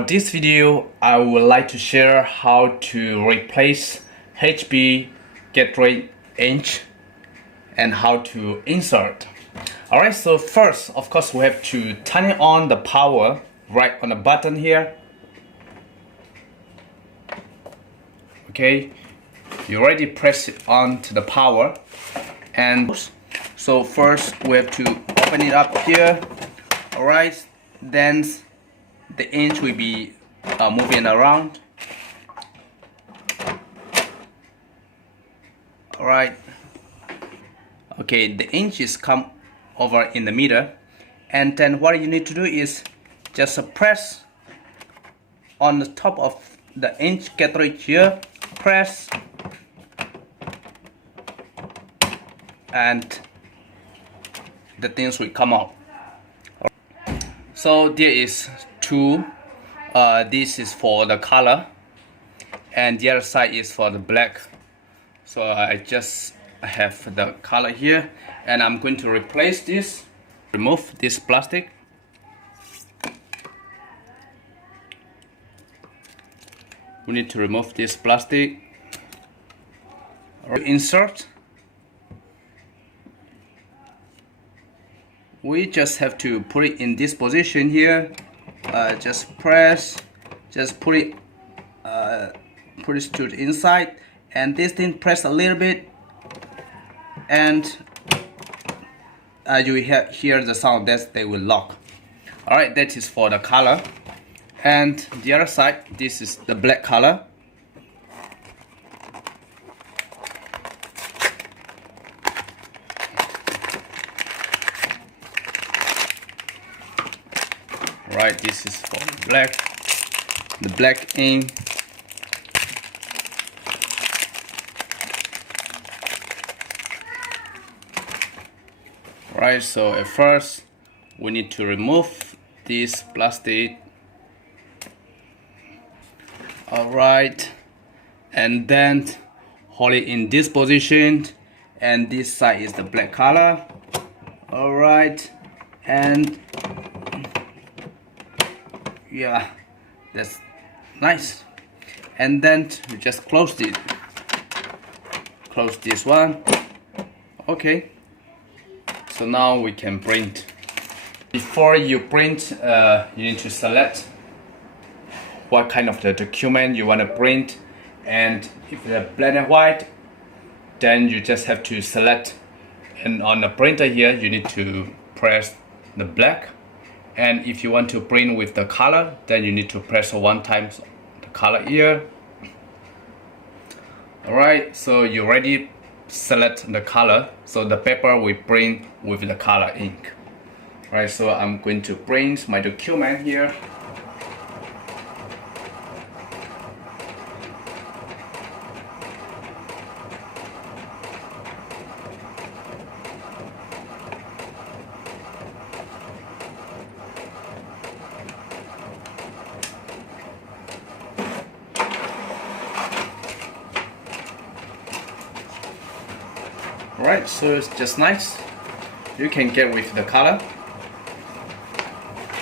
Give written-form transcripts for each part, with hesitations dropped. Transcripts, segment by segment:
For this video, I would like to share how to replace HB gateway ink and how to insert. Alright, so first, of course, we have to turn on the power right on the button here. Okay, you already press it on to the power, and so first we have to open it up here. Alright, then the ink will be moving around. Alright, okay, the ink is come over in the middle, and then what you need to do is just press on the top of the ink cartridge here, press, and the things will come out. So there is two. This is for the color, and the other side is for the black. So I just have the color here, and I'm going to replace this. Remove this plastic. We need to remove this plastic. Insert. We just have to put it in this position here. Just press, just put it to the inside, and this thing press a little bit, and you hear the sound that they will lock. Alright, that is for the color. And the other side, this is the black color. Right, this is for the black ink. Right, so at first we need to remove this plastic. Alright, and then hold it in this position, and this side is the black color. Alright, and yeah, that's nice. And then you just close it. Close this one. Okay. So now we can print. Before you print, you need to select what kind of the document you want to print. And if it's black and white, then you just have to select. And on the printer here, you need to press the black. And if you want to print with the color, then you need to press one time the color here. Alright, so you already select the color, so the paper will print with the color ink. Alright, so I'm going to print my document here. Alright, so it's just nice. You can get with the color.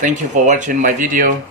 Thank you for watching my video.